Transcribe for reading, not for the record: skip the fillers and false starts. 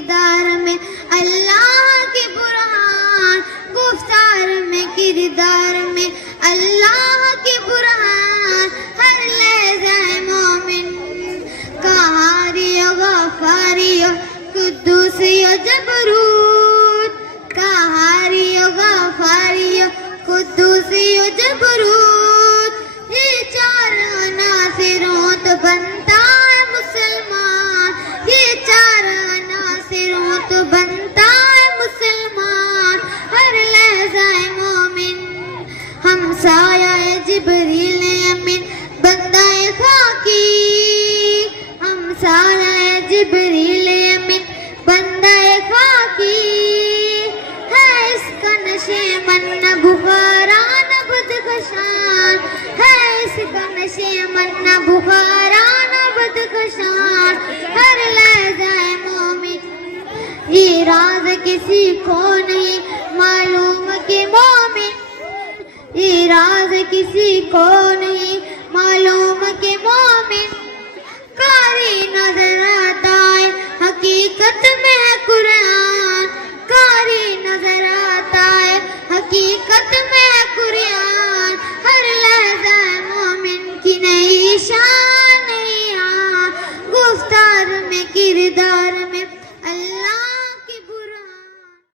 کردار میں اللہ کے برہان، گفتار میں کردار میں اللہ کے برہان، ہر لحظہ مومن قہاری و غفاری و قدوسی و جبروت، قہاری و غفاری و قدوسی و جبروت، یہ چار عناصروں تو بنتا ہے مسلمان، یہ چار عناصروں تو بنتا ہے مسلمان، ہر لحظہ مومن ہمسایہ جبریل امین بندہ خاکی، ہمسایہ جبریل امین بندہ خاکی، ہے اس کا نشے من نہ بخارا نہ بدخشان، ہے اس کا نشے من نہ بخارا نہ بدخشان، ہر لحظہ مومن یہ راز کسی کو نہیں معلوم کہ مومن، یہ راز کسی کو نہیں معلوم کہ مومن